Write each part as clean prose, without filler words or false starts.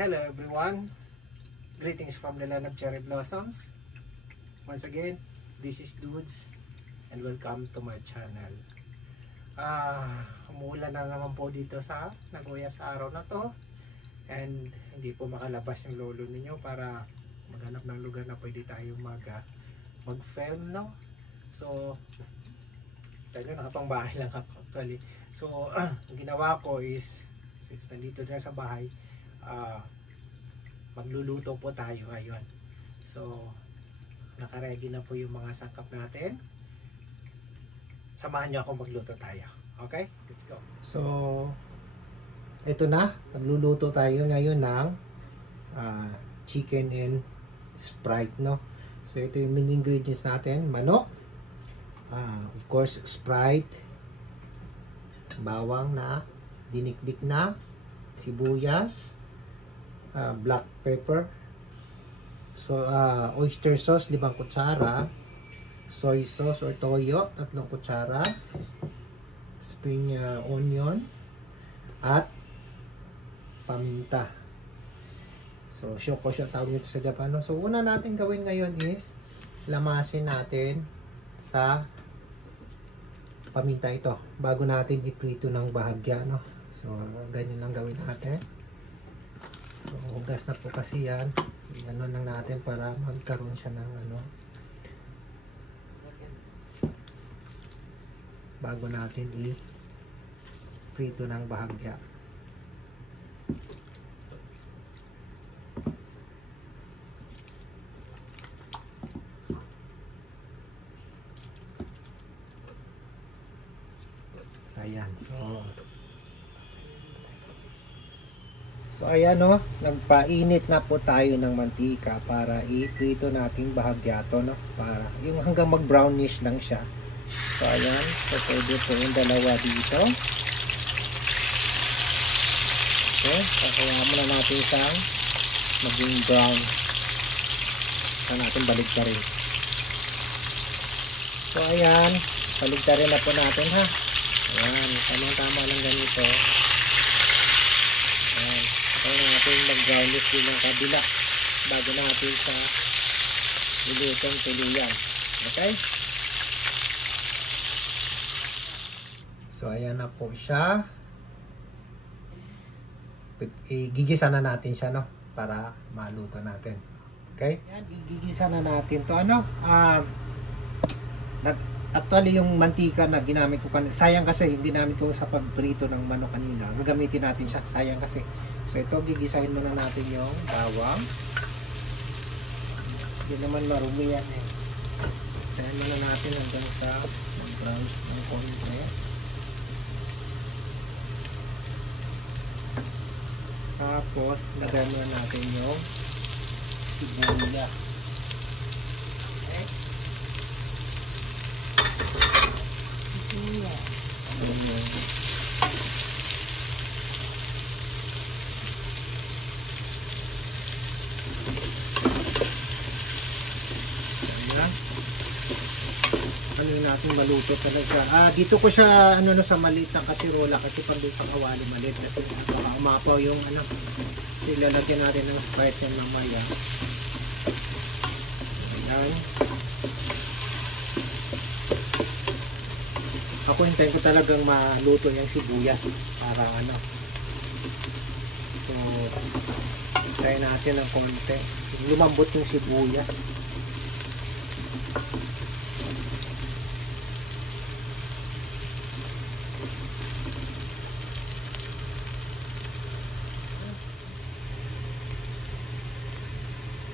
Hello everyone, greetings from the land of cherry blossoms. Once again, this is Dudes and welcome to my channel. Umuulan na naman po dito sa Nagoya sa araw na to, and hindi po makalabas yung lolo ninyo para maghanap ng lugar na pwede tayo mag-film, no? So tayo nakapang bahay lang actually. So ang ginawa ko is, since nandito na sa bahay, magluluto po tayo ngayon. So naka-ready na po yung mga sangkap natin. Samahan niyo ako magluto tayo. Okay? Let's go. So ito na, magluluto tayo ngayon ng chicken and Sprite, no? So ito yung main ingredients natin: manok, of course Sprite, bawang na dinikdik na, sibuyas, black pepper, so oyster sauce 5 kutsara, soy sauce or toyo 3 kutsara, spring onion at paminta. So shoko siya tawag nito sa Japan, no? So una natin gawin ngayon is lamasin natin sa paminta ito bago natin iprito ng bahagya, no? So ganyan lang gawin natin. So, hugas na po kasi yan. Ano lang natin para magkaroon siya ng bago natin i-prito ng bahagya. So ayan. So ayan, no, nagpainit na po tayo ng mantika para i-prito natin bahagya to, no, para yung hanggang mag brownish lang siya. So ayan, so pwede po yung dalawa dito. Okay, kaya muna natin siyang maging brown. Saan natin baligtarin. So ayan, baligtarin na po natin, ha. Ayan, tamang-tama lang ganito. Ayan, kaya natin mag-brownish din ng kabila bago natin sa ilutong tuluyan. Okay? So ayan na po siya. Igigisa na natin siya, no, para maluto natin. Okay? Ayan, igigisa na natin to. Actually yung mantika na ginamit ko kanina, sayang kasi hindi namin ko sa pagprito ng manok kanina, gagamitin natin siya, sayang kasi. So ito, gigisahin muna natin yung bawang. Hindi naman marumi yan eh. Gisahin muna natin hanggang sa mag-brown ng konti. Tapos lagyan muna natin yung sibuyas. Okay? Sibuyas. Ano natin maluto talaga. Dito ko siya sa maliit na kasirola kasi pag doon sa kawali maliit kasi baka umapaw yung ilalagyan natin ng Sprite yan mamaya. Ayan. Ako hintayin ko talagang maluto yung sibuyas para so hintayin natin ng konti lumambot yung sibuyas.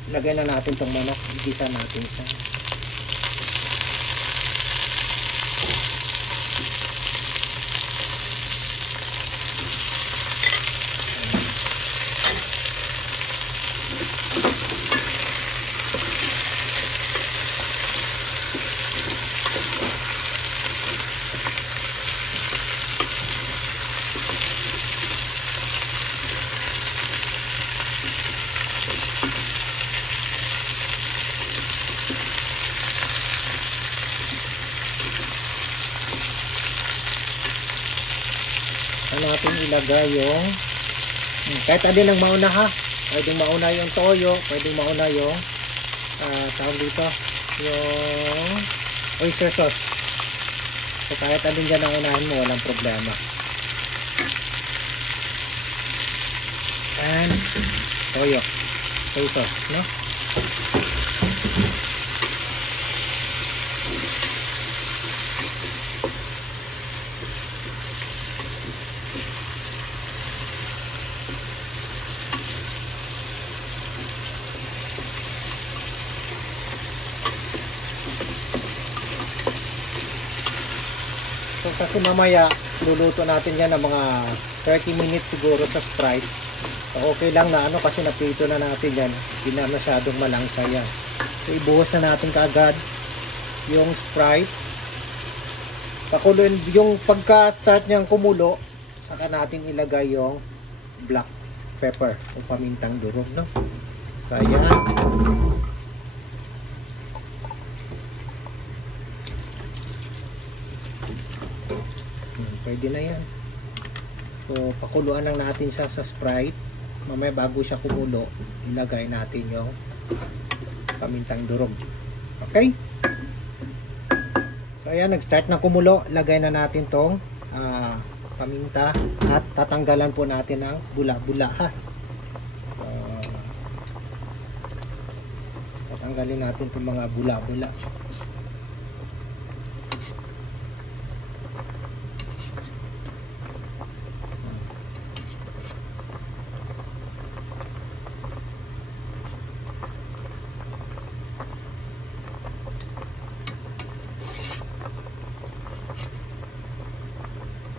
Lagay na natin tong manok, igisa natin siya. natin ilagay yung kahit alin ang mauna ha. Pwedeng mauna yung toyo, pwedeng mauna yung tawag dito, yung oyster sauce. So kahit alin dyan ang unahin mo, walang problema. And toyo, soy sauce, no? So kasi mamaya luluto natin yan ng mga 30 minutes siguro sa Sprite. So okay lang na ano kasi naprito na natin yan. Hindi na masyadong malangsa yan. So ibuhos na natin kaagad yung Sprite. Pakuloyin yung pagka-start niyang kumulo, saka natin ilagay yung black pepper o pamintang durog, no? So ayan. Pwede na yan. So pakuluan lang natin siya sa Sprite. Mamaya bago siya kumulo, ilagay natin yung pamintang durog. Okay? So ayan, nag-start na kumulo. Lagay na natin tong paminta at tatanggalan po natin ang bula-bula, ha. So, tatanggalin natin itong mga bula-bula.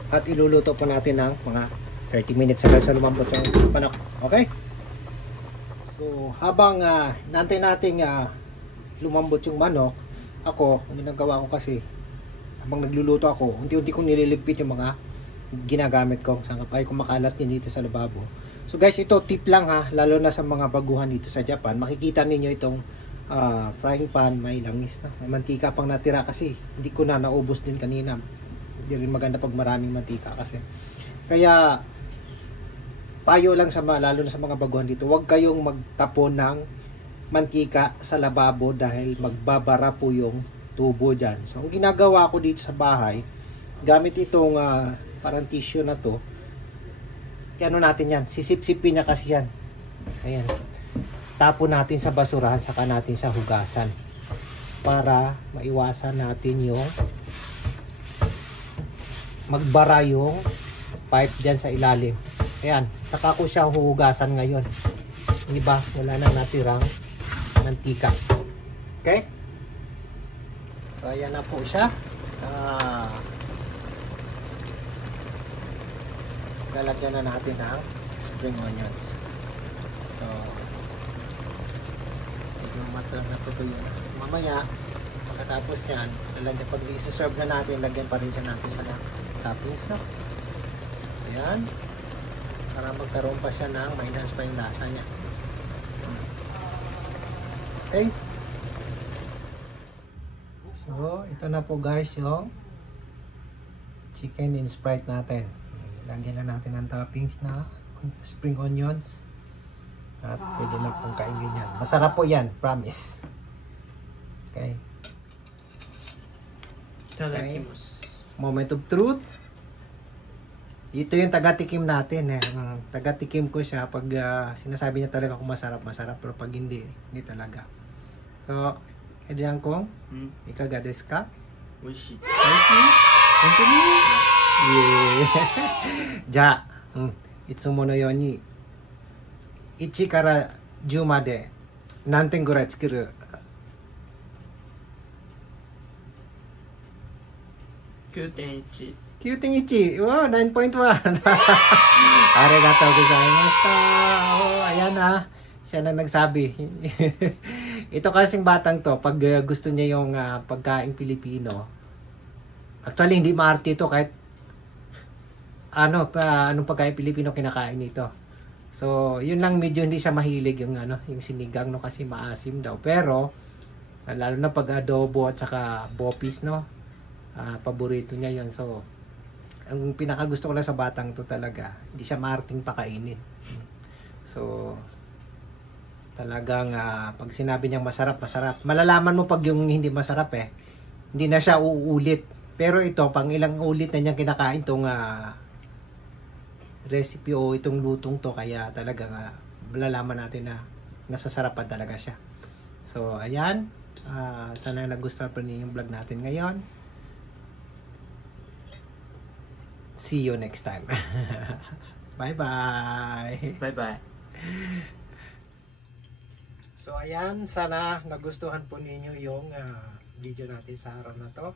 At iluluto po natin ng mga 30 minutes hanggang sa lumambot yung manok. Okay? So, habang nantay natin lumambot yung manok, ako, ang ginagawa ko kasi, habang nagluluto ako, unti-unti kong nililigpit yung mga ginagamit ko. Saan kapay kumakalat din dito sa lababo. So guys, ito tip lang ha, lalo na sa mga baguhan dito sa Japan. Makikita ninyo itong frying pan, may langis na. May mantika pang natira kasi hindi ko na naubos din kanina. Hindi rin maganda pag maraming mantika kasi. Kaya payo lang sa lalo na sa mga baguhan dito, huwag kayong magtapon ng mantika sa lababo dahil magbabara po yung tubo dyan. So ang ginagawa ko dito sa bahay, gamit itong parang tissue na to, ano natin yan, sisip-sipin niya kasi yan. Ayan, tapon natin sa basurahan, saka natin siya hugasan para maiwasan natin yung magbara yung pipe dyan sa ilalim. Ayan, saka ko siya huhugasan ngayon. Diba? Wala na natirang mantika. Okay? So, ayan na po siya. Lalagyan na natin ang spring onions. So, yung matter na tutuyo na. So, mamaya, pagkatapos yan, pag i-serve na natin, lagyan pa rin siya natin sa toppings, no? So, ayan. Para magkaroon pa siya ng maintenance pa yung lasa niya. Okay. So, ito na po guys yung chicken in Sprite natin. Lagyan na natin ang toppings na spring onions. At pwede na pong kainin yan. Masarap po yan, promise. Okay. Okay. Moment of truth. Ito yung taga-tikim natin. Taga-tikim ko siya pag sinasabi niya talaga kung masarap, masarap. Pero pag hindi, hindi talaga. So, kailangan kong ikaga desu ka? Oishii. Oishii? Continue? Yeah. Ja, いつものように1から10まで何点ぐらい作る？9.1 9.1 wow, 9.1 arigatou gozaimashita. Oh, ayan siya na nagsabi. Ito kasing batang to, pag gusto niya yung pagkain Pilipino, actually hindi maarte ito kahit anong pagkain Pilipino kinakain nito. So, yun lang medyo hindi siya mahilig yung yung sinigang no kasi maasim daw. Pero lalo na pag adobo at saka bopis no. Paborito niya yun. So, ang pinakagusto ko lang sa batang to talaga, hindi siya maarting pakainin. So, Talagang pag sinabi niyang masarap, masarap. Malalaman mo pag yung hindi masarap eh. Hindi na siya uulit. Pero ito, pang ilang ulit na niyang kinakain tong recipe o itong lutong to. Kaya talagang malalaman natin na nasasarapan talaga siya. So, ayan. Sana nagustuhan po niyo yung vlog natin ngayon. See you next time. Bye-bye. Bye-bye. So ayan, sana nagustuhan po ninyo yung video natin sa araw na to.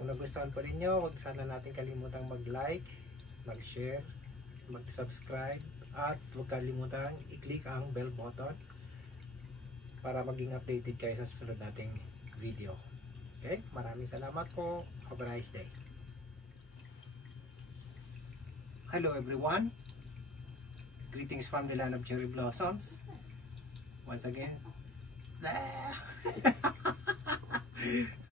Kung nagustuhan po ninyo, huwag sana natin kalimutang mag-like, mag-share, mag-subscribe, at huwag kalimutang i-click ang bell button para maging updated kayo sa susunod nating video. Okay? Maraming salamat po. Have a nice day. Hello everyone. Greetings from the land of cherry blossoms. Once again.